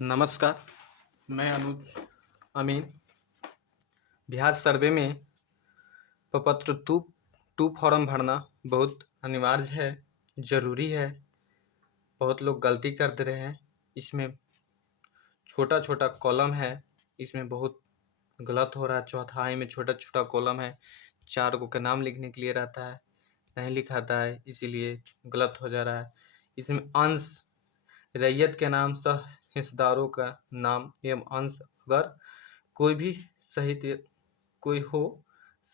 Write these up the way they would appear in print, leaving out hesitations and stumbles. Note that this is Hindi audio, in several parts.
नमस्कार, मैं अनुज अमीन। बिहार सर्वे में प्रपत्र टू टू फॉर्म भरना बहुत अनिवार्य है, ज़रूरी है। बहुत लोग गलती कर दे रहे हैं। इसमें छोटा छोटा कॉलम है, इसमें बहुत गलत हो रहा है। चौथाई में छोटा छोटा कॉलम है, 4 को का नाम लिखने के लिए रहता है, नहीं लिखाता है, इसीलिए गलत हो जा रहा है। इसमें अंश रैयत के नाम सह हिस्सेदारों का नाम एवं अंश अगर कोई भी सहित कोई हो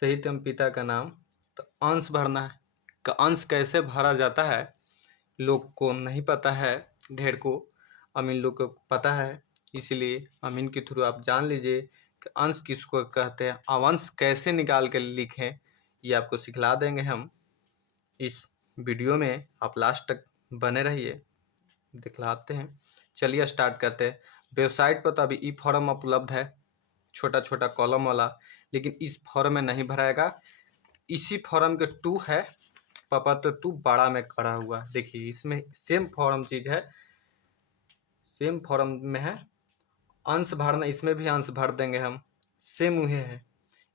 सहित एवं पिता का नाम, तो अंश भरना है। का अंश कैसे भरा जाता है लोग को नहीं पता है, ढेर को अमीन लोग को पता है, इसलिए अमीन के थ्रू आप जान लीजिए कि अंश किसको कहते हैं। अवंश कैसे निकाल के लिखें ये आपको सिखला देंगे हम इस वीडियो में। आप लास्ट तक बने रहिए, दिखलाते हैं। चलिए स्टार्ट करते हैं। वेबसाइट पर तो अभी ई फॉर्म उपलब्ध है, छोटा छोटा कॉलम वाला, लेकिन इस फॉर्म में नहीं भराएगा। इसी फॉर्म के 2 है, प्रपत्र 2 बड़ा में करा हुआ। देखिए इसमें सेम फॉर्म चीज है, सेम फॉर्म में है। अंश भरना, इसमें भी अंश भर देंगे हम, सेम वही है,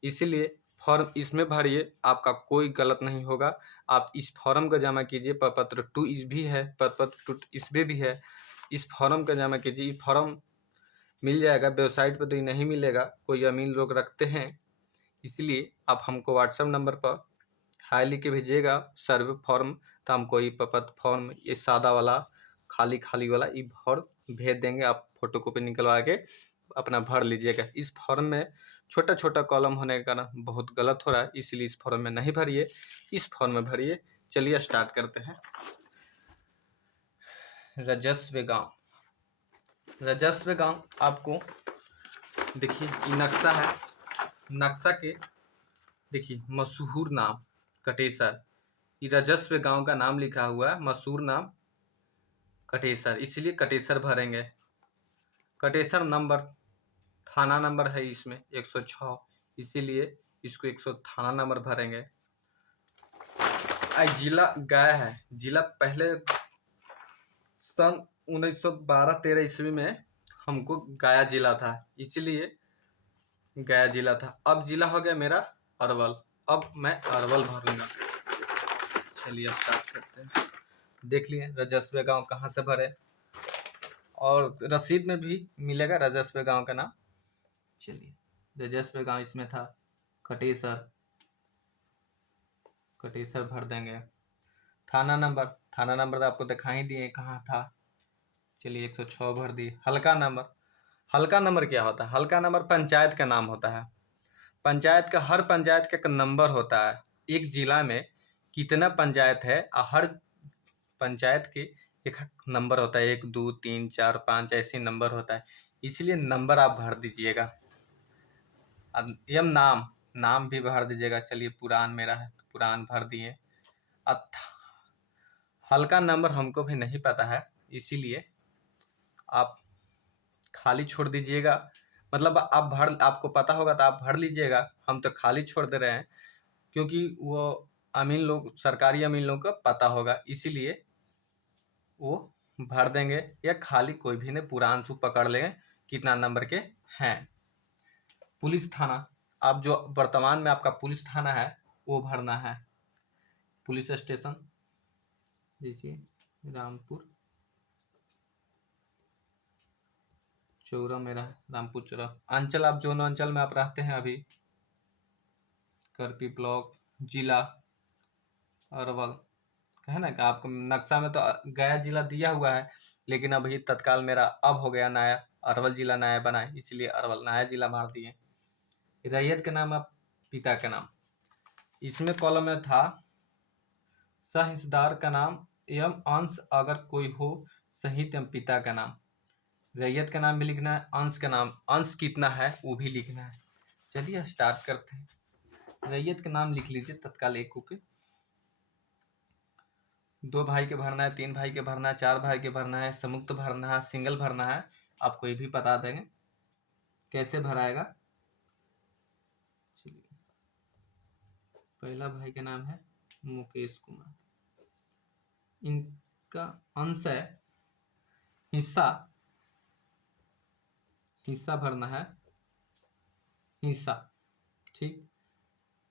इसीलिए फॉर्म इसमें भरिए, आपका कोई गलत नहीं होगा। आप इस फॉर्म को जमा कीजिए। प्रपत्र 2 इस भी है, प्रपत्र 2 इसमें भी है। इस फॉर्म का जमा कीजिए। ये फॉर्म मिल जाएगा वेबसाइट पर, तो ये नहीं मिलेगा, कोई अमीन लोग रखते हैं, इसलिए आप हमको व्हाट्सएप नंबर पर हाई लिख के भेजिएगा सर्वे फॉर्म, तो हमको ये प्रपत्र फॉर्म, ये सादा वाला खाली खाली वाला ये फॉर्म भेज देंगे। आप फोटो कॉपी निकलवा के अपना भर लीजिएगा। इस फॉर्म में छोटा छोटा कॉलम होने के कारण बहुत गलत हो रहा है, इसीलिए इस फॉर्म में नहीं भरिए, इस फॉर्म में भरिए। चलिए स्टार्ट करते हैं। राजस्व गांव, राजस्व गांव आपको देखिए नक्शा है, नक्शा के देखिए मशहूर नाम कटेसर, ये राजस्व गांव का नाम लिखा हुआ है, मशहूर नाम कटेसर, इसलिए कटेसर भरेंगे। कटेसर नंबर, थाना नंबर है इसमें 106, इसीलिए इसको 100 थाना नंबर भरेंगे। जिला गया है, जिला पहले सन 1912-13 ईस्वी में हमको गया जिला था, इसलिए गया जिला था। अब जिला हो गया मेरा अरवल, अब मैं अरवल भरूंगा। चलिए अब स्टार्ट करते हैं। देख लिए राजस्व गांव कहाँ से भरे, और रसीद में भी मिलेगा राजस्व गांव का नाम। चलिए राजस्व गांव इसमें था, कटेसर, कटेसर भर देंगे। थाना नंबर, थाना नंबर तो आपको दिखा ही दिए कहाँ था, चलिए 106 भर दिए। हल्का नंबर, हल्का नंबर क्या होता है? हल्का नंबर पंचायत का नाम होता है। पंचायत का, हर पंचायत का एक नंबर होता है। एक जिला में कितना पंचायत है, हर पंचायत के एक नंबर होता है, 1 2 3 4 5 ऐसे नंबर होता है, इसलिए नंबर आप भर दीजिएगा। एवं नाम, नाम भी भर दीजिएगा। चलिए पुरान मेरा है तो पुरान भर दिए। हल्का नंबर हमको भी नहीं पता है, इसीलिए आप खाली छोड़ दीजिएगा। मतलब आप भर, आपको पता होगा तो आप भर लीजिएगा, हम तो खाली छोड़ दे रहे हैं, क्योंकि वो अमीन लोग, सरकारी अमीन लोग को पता होगा, इसीलिए वो भर देंगे। या खाली कोई भी नहीं, पुरान से पकड़ लेंगे कितना नंबर के हैं। पुलिस थाना, आप जो वर्तमान में आपका पुलिस थाना है वो भरना है। पुलिस स्टेशन देखिए रामपुर चौरा मेरा है, रामपुर चौरा। अंचल, आप जो अंचल में आप रहते हैं अभी, करपी ब्लॉक, जिला अरवल है ना। कि आपको नक्शा में तो गया जिला दिया हुआ है, लेकिन अभी तत्काल मेरा अब हो गया नया, अरवल जिला नया बना है, इसलिए अरवल नया जिला मार दिए। रैयत के नाम, आप पिता के नाम, इसमें कॉलम में था सहिस्सेदार का नाम एवं अंश अगर कोई हो सहित एवं पिता का नाम। रैयत का नाम भी लिखना है, अंश का नाम, अंश कितना है वो भी लिखना है। चलिए स्टार्ट करते हैं। रैयत का नाम लिख लीजिए तत्काल एक के। 2 भाई के भरना है, 3 भाई के भरना है, 4 भाई के भरना है, संयुक्त भरना है, सिंगल भरना है, आपको ये भी बता देंगे कैसे भराएगा। चलिए पहला भाई का नाम है मुकेश कुमार, इनका अंश है, हिस्सा हिस्सा भरना है, हिस्सा। ठीक।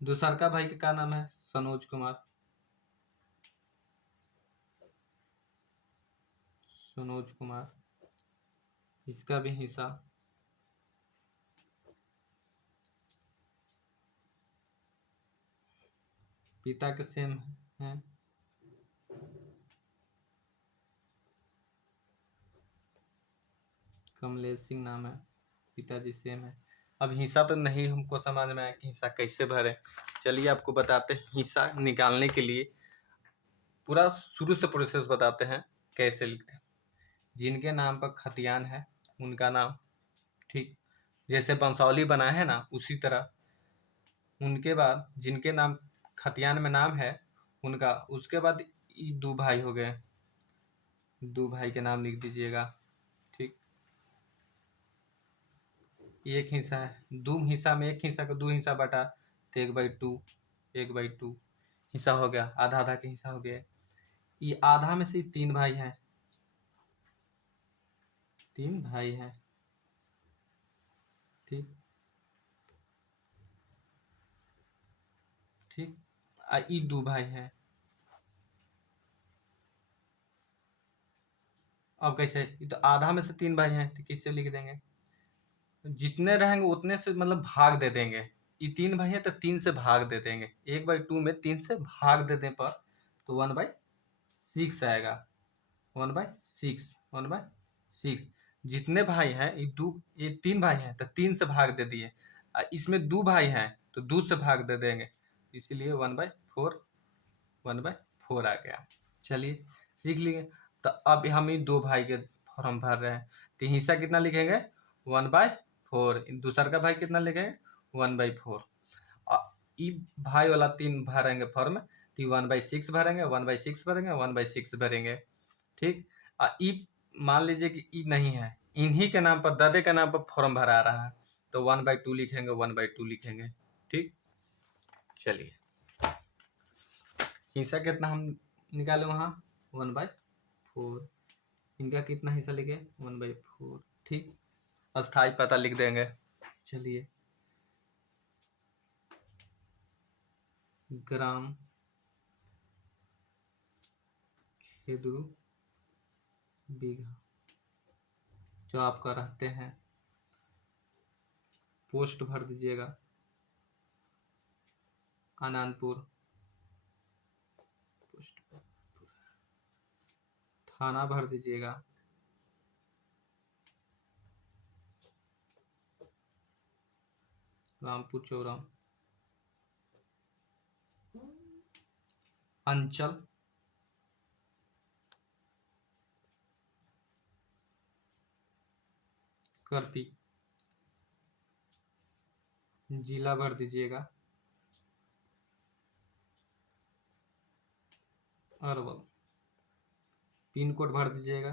दूसर का भाई का क्या नाम है? सनोज कुमार। सनोज कुमार, इसका भी हिस्सा। पिता के सेम है। कमलेश सिंह नाम है, पिताजी सेम है। अब हिस्सा तो नहीं हमको समझ में आया कि हिस्सा कैसे भरे। चलिए आपको बताते हैं हिस्सा निकालने के लिए पूरा शुरू से प्रोसेस बताते हैं कैसे लिखते हैं। जिनके नाम पर खतियान है उनका नाम, ठीक, जैसे वंशावली बना है ना उसी तरह। उनके बाद जिनके नाम खतियान में नाम है उनका, उसके बाद दो भाई हो गए, दो भाई के नाम लिख दीजिएगा। ठीक। एक हिस्सा है, दो हिस्सा में एक हिस्सा को दो हिस्सा बटा तो 1/2, 1/2 हिस्सा हो गया, आधा आधा के हिस्सा हो गया। ये आधा में से 3 भाई हैं, 3 भाई हैं। ठीक। ठीक। ये 2 भाई हैं। अब कैसे? ये तो आधा में से 3 भाई हैं तो किससे लिख देंगे? जितने रहेंगे उतने से मतलब भाग दे देंगे। ये 3 भाई हैं तो 3 से भाग दे देंगे, 1/2 में 3 से भाग दे दें पर तो 1/6 आएगा। 1/6, 1/6। जितने भाई हैं ये 3 भाई हैं तो 3 से भाग दे दिए। इसमें 2 भाई हैं तो 2 से भाग दे देंगे, इसीलिए 1/4, 1/4 आ गया। चलिए सीख लिए। तो अब हम ये 2 भाई के फॉर्म भर रहे हैं तो हिस्सा कितना लिखेंगे? 1/4। दूसर का भाई कितना लिखेंगे? 1/4। ई भाई वाला 3 भरेंगे फॉर्म, तो 1/6 भरेंगे, 1/6 भरेंगे, 1/6 भरेंगे। ठीक। ई मान लीजिए कि ई नहीं है, इन्हीं के नाम पर, दादे के नाम पर फॉर्म भरा रहा है तो 1/2 लिखेंगे, 1/2 लिखेंगे। ठीक। चलिए हिस्सा कितना हम निकाले वहाँ? 1/4। इनका कितना हिस्सा लिखे? 1/4। ठीक। अस्थाई पता लिख देंगे। चलिए ग्राम खेदरू बीघा जो आपका रहते हैं। पोस्ट भर दीजिएगा आनंदपुर। पोस्ट, थाना भर दीजिएगा रामपुर चौरम। अंचल करपी। जिला भर दीजिएगा अरवल। पिन कोड भर दीजिएगा,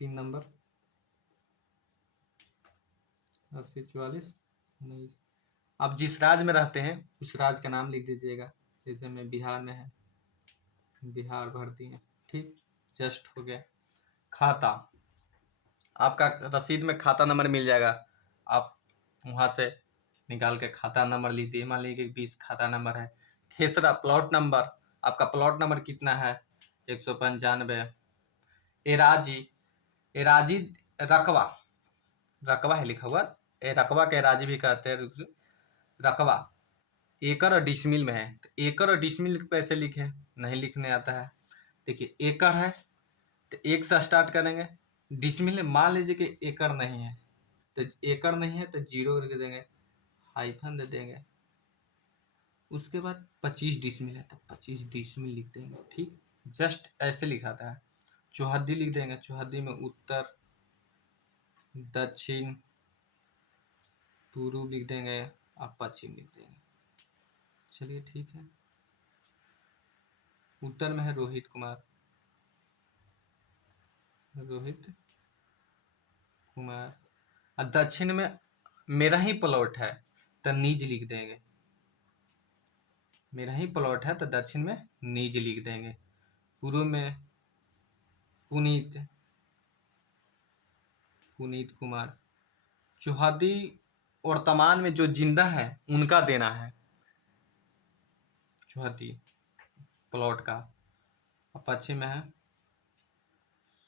पिन नंबर 8044। आप जिस राज्य में रहते हैं उस राज्य का नाम लिख दीजिएगा, जैसे मैं बिहार में है, बिहार भर दिए। ठीक। जस्ट हो गया। खाता, आपका रसीद में खाता नंबर मिल जाएगा, आप वहाँ से निकाल के खाता नंबर लीजिए। मान लीजिए कि 20 खाता नंबर है। खेसरा प्लॉट नंबर, आपका प्लॉट नंबर कितना है? 195। एराजी, एराजी रकबा, रकबा है लिखा हुआ, रकबा के एराजी भी कहते हैं। रकबा एकड़ और डिसमिल में है तो एकड़ और डिसमिल कैसे लिखें? नहीं लिखने आता है। देखिए एकड़ है तो 1 से स्टार्ट करेंगे। डिसमिल मान लीजिए कि एकड़ नहीं है तो एकड़ नहीं है तो 0 लिख देंगे, हाइफन दे देंगे। उसके बाद 25 डिसमिल है तो 25 डिसमिल लिख देंगे। ठीक। जस्ट ऐसे लिखा था। चौहद्दी लिख देंगे, चौहद्दी में उत्तर, दक्षिण, पूर्व लिख देंगे और पश्चिम लिख देंगे। चलिए ठीक है। उत्तर में है रोहित कुमार, रोहित कुमार। और दक्षिण में मेरा ही प्लॉट है तो निज लिख देंगे, मेरा ही प्लॉट है तो दक्षिण में निज लिख देंगे। पूर्व में पुनीत, पुनीत कुमार। चौहद्दी वर्तमान में जो जिंदा है उनका देना है चौहद्दी प्लॉट का। और पश्चिम में है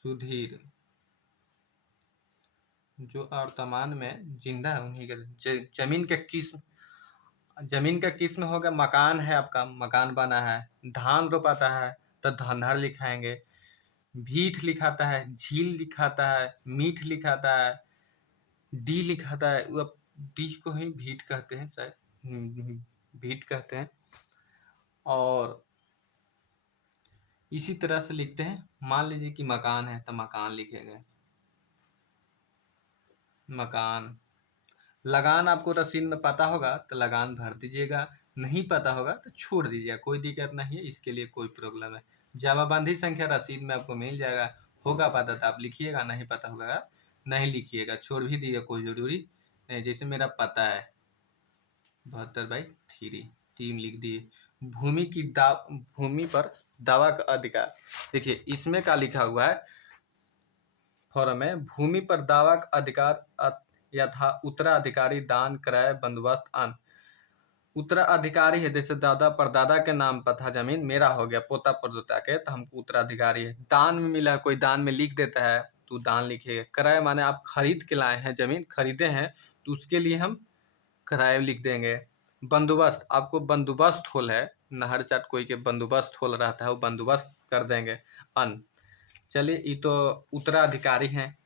सुधीर, जो वर्तमान में जिंदा है उन्हीं का। जमीन का किस्म होगा, मकान है आपका, मकान बना है। धान रोपाता है तो धनहर लिखाएंगे। भीठ लिखाता है, झील लिखाता है, मीठ लिखाता है, डी लिखाता है। वो डी को ही भीट कहते हैं शायद, भीट कहते हैं। और इसी तरह से लिखते हैं। मान लीजिए कि मकान है तो मकान लिखेंगे, मकान। लगान आपको रसीद में पता होगा तो लगान भर दीजिएगा, नहीं पता होगा तो छोड़ दीजिएगा, कोई दिक्कत नहीं है, इसके लिए कोई प्रॉब्लम है। जमाबंदी संख्या रसीद में आपको मिल जाएगा, होगा पता तो आप लिखिएगा, नहीं पता होगा नहीं लिखिएगा, छोड़ भी दीजिएगा, कोई जरूरी नहीं। जैसे मेरा पता है 72/3, टीम लिख दिए। भूमि पर दावा का अधिकार, देखिए इसमें क्या लिखा हुआ है फॉर्म में, भूमि पर दावा का अधिकार यथा उत्तराधिकारी, दान, क्रय, बंदोबस्त, अन। उत्तराधिकारी है, जैसे दादा परदादा के नाम पर था जमीन, मेरा हो गया पोता परदोता के, तो हमको उत्तराधिकारी है। दान में मिला, कोई दान में लिख देता है तो दान लिखिएगा। क्रय माने आप खरीद के लाए हैं, जमीन खरीदे हैं तो उसके लिए हम क्रय लिख देंगे। बंदोबस्त, आपको बंदोबस्त होल है, नहर चाट कोई के बंदोबस्त होल रहता है, वो बंदोबस्त कर देंगे। अन, चलिए ये तो उत्तराधिकारी हैं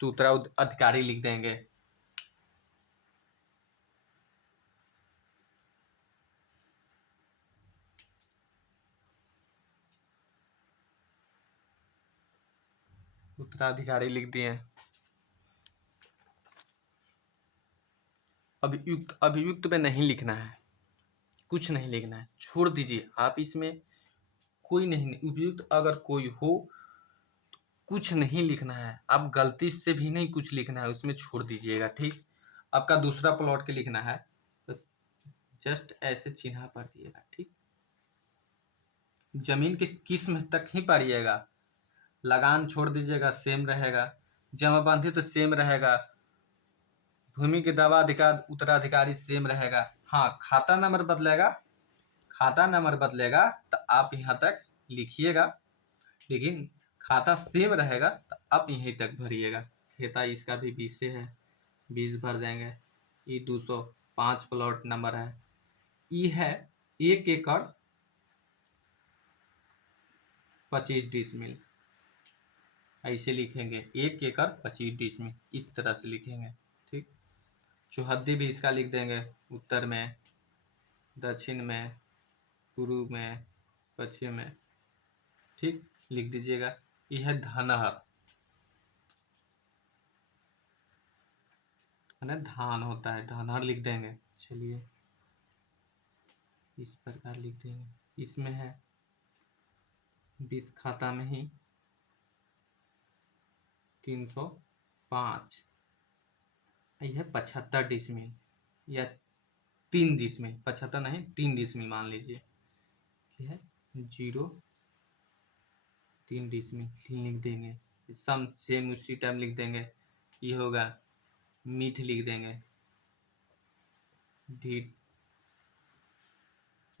तो उत्तराधिकारी लिख देंगे। उत्तराधिकारी लिख दिए। अभियुक्त में नहीं लिखना है, कुछ नहीं लिखना है, छोड़ दीजिए आप, इसमें कोई नहीं। उपयुक्त अगर कोई हो तो कुछ नहीं लिखना है, आप गलती से भी नहीं कुछ लिखना है, उसमें छोड़ दीजिएगा, ठीक। आपका दूसरा प्लॉट के लिखना है तो जस्ट ऐसे चिन्ह पढ़ दिएगा, ठीक। जमीन के किस्म तक ही पढ़िएगा, लगान छोड़ दीजिएगा, सेम रहेगा। जमाबंदी तो सेम रहेगा। भूमि के दावा अधिकार उत्तराधिकारी सेम रहेगा। हाँ, खाता नंबर बदलेगा, खाता नंबर बदलेगा तो आप यहाँ तक लिखिएगा, लेकिन खाता सेम रहेगा तो आप यहीं तक भरिएगा। खेता इसका भी 20 से है, 20 भर देंगे। ये 205 प्लॉट नंबर है। ये है 1 एकड़ 25 डिसमिल, ऐसे लिखेंगे 1 एकड़ 25 डिसमिल, इस तरह से लिखेंगे, ठीक। चौहद्दी भी इसका लिख देंगे, उत्तर में, दक्षिण में, पूर्व में, पश्चिम में, ठीक, लिख दीजिएगा। यह है धनहर, है ना, धान होता है, धनहर लिख देंगे। चलिए इस प्रकार लिख देंगे। इसमें है 20 खाता में ही 305, यह 75 डिसमिल या 3 डिसमिल, 75 नहीं 3 डिसमिल मान लीजिए, यह है 3 डिसमिल लिख देंगे। सम सेम उसी टाइम लिख देंगे। ये होगा मीठ लिख देंगे, ढीठ।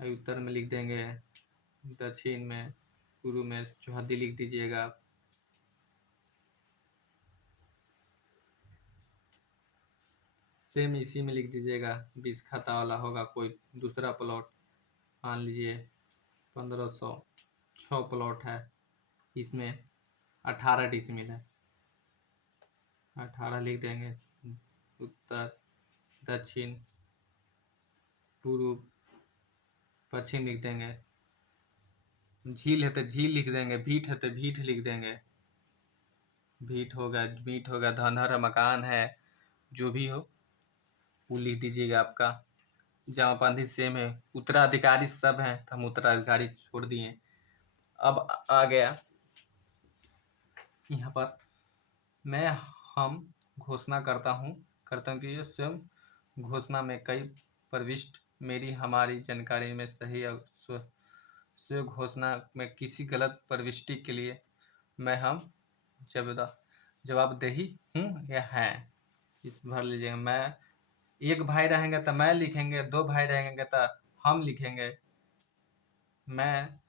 उत्तर में लिख देंगे, दक्षिण में, पूर्व में चौहद्दी लिख दीजिएगा। सेम इसी में लिख दीजिएगा। 20 खाता वाला होगा कोई दूसरा प्लॉट, मान लीजिए 1506 प्लॉट है, इसमें 18 डिसमिल है, 18 लिख देंगे। उत्तर, दक्षिण, पूर्व, पश्चिम लिख देंगे। झील है तो झील लिख देंगे, भीट है तो भीट लिख देंगे। भीट होगा, मीट होगा, धनहर है, मकान है, जो भी हो वो लिख दीजिएगा आपका। जमाबंदी सेम है, उत्तराधिकारी सब हैं तो हम उत्तराधिकारी छोड़ दिए। अब आ गया यहाँ पर, हम घोषणा करता हूँ कि ये स्वयं घोषणा में कई प्रविष्ट मेरी हमारी जानकारी में सही और स्व घोषणा में किसी गलत प्रविष्टि के लिए मैं हम जवाबदेही हूँ या है, इस भर लीजिएगा। मैं, एक भाई रहेंगे तो मैं लिखेंगे, दो भाई रहेंगे तो हम लिखेंगे। मैं,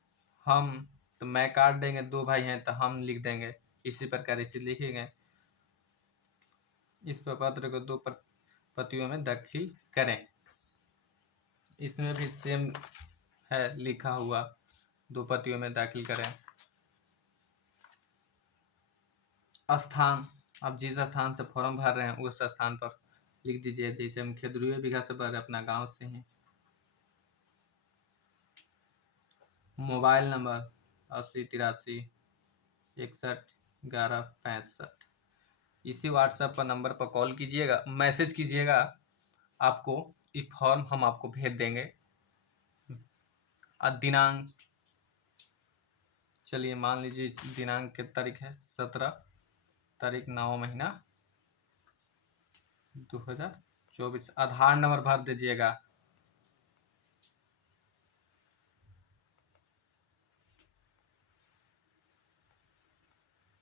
हम, तो मैं काट देंगे, दो भाई हैं तो हम लिख देंगे। इसी प्रकार इसे लिखेंगे। इस प्रपत्र को दो प्रतियों में दाखिल करें। इसमें भी सेम है लिखा हुआ, दो प्रतियों में दाखिल करें। स्थान, आप जिस स्थान से फॉर्म भर रहे हैं उस स्थान पर लिख दीजिए। जैसे हम खेदरुए बीघा से भर रहे अपना गांव से हैं। Mobile number 8083611165। इसी व्हाट्सएप पर नंबर पर कॉल कीजिएगा, मैसेज कीजिएगा, आपको ये फॉर्म हम आपको भेज देंगे। दिनांक, चलिए मान लीजिए दिनांक कितनी तारीख है, 17 तारीख 9 महीना 2024। आधार नंबर भर दीजिएगा।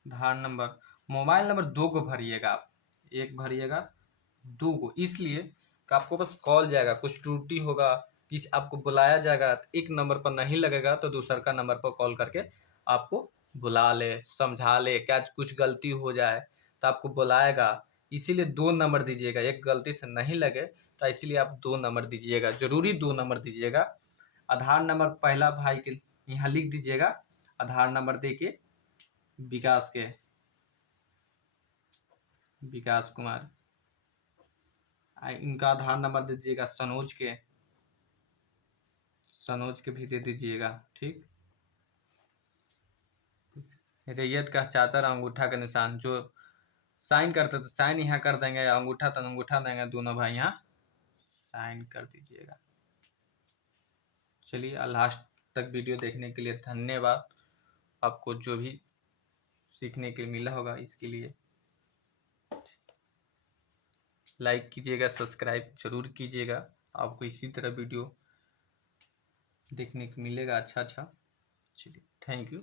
आधार नंबर, मोबाइल नंबर दो को भरिएगा आप, एक भरिएगा, दो को इसलिए कि आपको बस कॉल जाएगा, कुछ त्रुटि होगा, किसी आपको बुलाया जाएगा, एक नंबर पर नहीं लगेगा तो दूसर का नंबर पर कॉल करके आपको बुला ले, समझा ले, क्या कुछ गलती हो जाए तो आपको बुलाएगा। इसीलिए दो नंबर दीजिएगा, एक गलती से नहीं लगे तो इसीलिए आप दो नंबर दीजिएगा, जरूरी दो नंबर दीजिएगा। आधार नंबर पहला भाई के यहाँ लिख दीजिएगा, आधार नंबर दे के विकास के, विकास कुमार। इनका आधार नंबर दे दीजिएगा सनोज के, सनोज के भी दे दीजिएगा। ठीक, रैयत का चादर, अंगूठा का निशान, जो साइन करते तो साइन यहाँ कर देंगे, अंगूठा तो अंगूठा देंगे, दोनों भाई यहाँ साइन कर दीजिएगा। चलिए, लास्ट तक वीडियो देखने के लिए धन्यवाद। आपको जो भी सीखने के लिए मिला होगा इसके लिए लाइक कीजिएगा, सब्सक्राइब जरूर कीजिएगा। आपको इसी तरह वीडियो देखने को मिलेगा अच्छा। चलिए, थैंक यू।